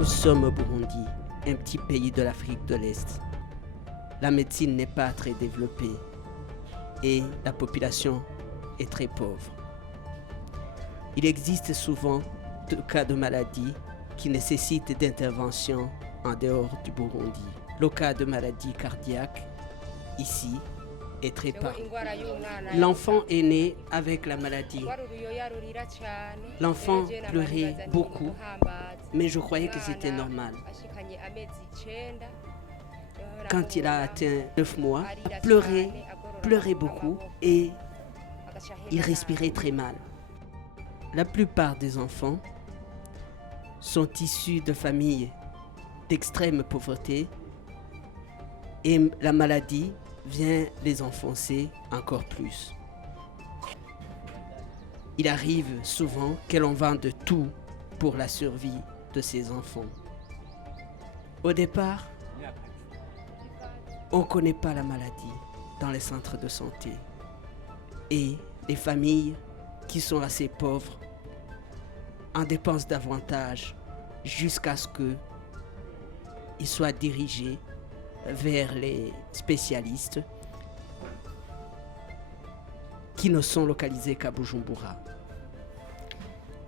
Nous sommes au Burundi, un petit pays de l'Afrique de l'Est. La médecine n'est pas très développée et la population est très pauvre. Il existe souvent des cas de maladies qui nécessitent d'intervention en dehors du Burundi. Le cas de maladie cardiaque, ici, est très rare. L'enfant est né avec la maladie. L'enfant pleurait beaucoup, mais je croyais que c'était normal. Quand il a atteint 9 mois, il pleurait beaucoup et il respirait très mal. La plupart des enfants sont issus de familles d'extrême pauvreté et la maladie vient les enfoncer encore plus. Il arrive souvent que l'on vende tout pour la survie de ces enfants. Au départ, on ne connaît pas la maladie dans les centres de santé. Et les familles qui sont assez pauvres en dépensent davantage jusqu'à ce qu'ils soient dirigés vers les spécialistes qui ne sont localisés qu'à Bujumbura.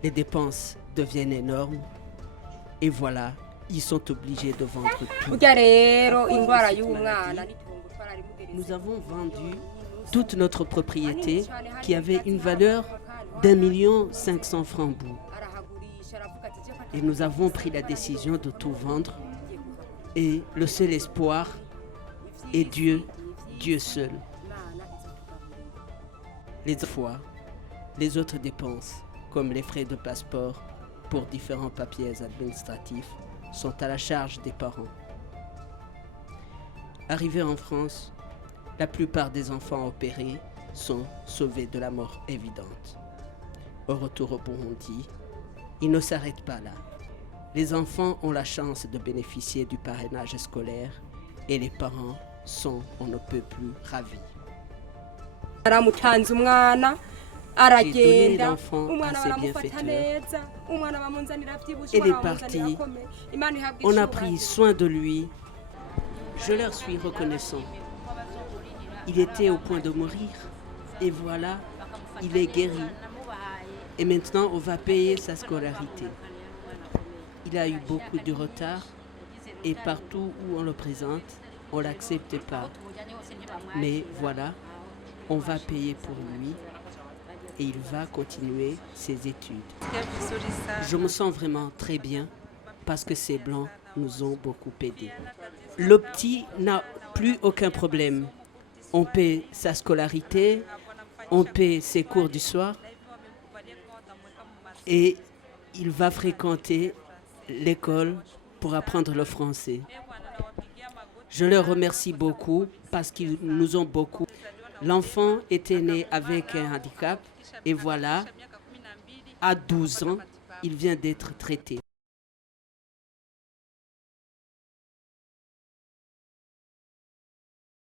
Les dépenses deviennent énormes et voilà, ils sont obligés de vendre tout. Nous avons vendu toute notre propriété qui avait une valeur d'1,5 million et nous avons pris la décision de tout vendre et le seul espoir est Dieu, Dieu seul. Les autres dépenses, comme les frais de passeport pour différents papiers administratifs, sont à la charge des parents. Arrivés en France, la plupart des enfants opérés sont sauvés de la mort évidente. Au retour au Burundi, ils ne s'arrêtent pas là. Les enfants ont la chance de bénéficier du parrainage scolaire et les parents sont, on ne peut plus, ravis. J'ai donné l'enfant à ses bienfaiteurs. Il est parti. On a pris soin de lui. Je leur suis reconnaissant. Il était au point de mourir. Et voilà, il est guéri. Et maintenant, on va payer sa scolarité. Il a eu beaucoup de retard. Et partout où on le présente, on ne l'accepte pas. Mais voilà, on va payer pour lui. Et il va continuer ses études. Je me sens vraiment très bien parce que ces Blancs nous ont beaucoup aidés. Le petit n'a plus aucun problème. On paie sa scolarité, on paie ses cours du soir et il va fréquenter l'école pour apprendre le français. Je leur remercie beaucoup parce qu'ils nous ont beaucoup. L'enfant était né avec un handicap et voilà, à 12 ans, il vient d'être traité.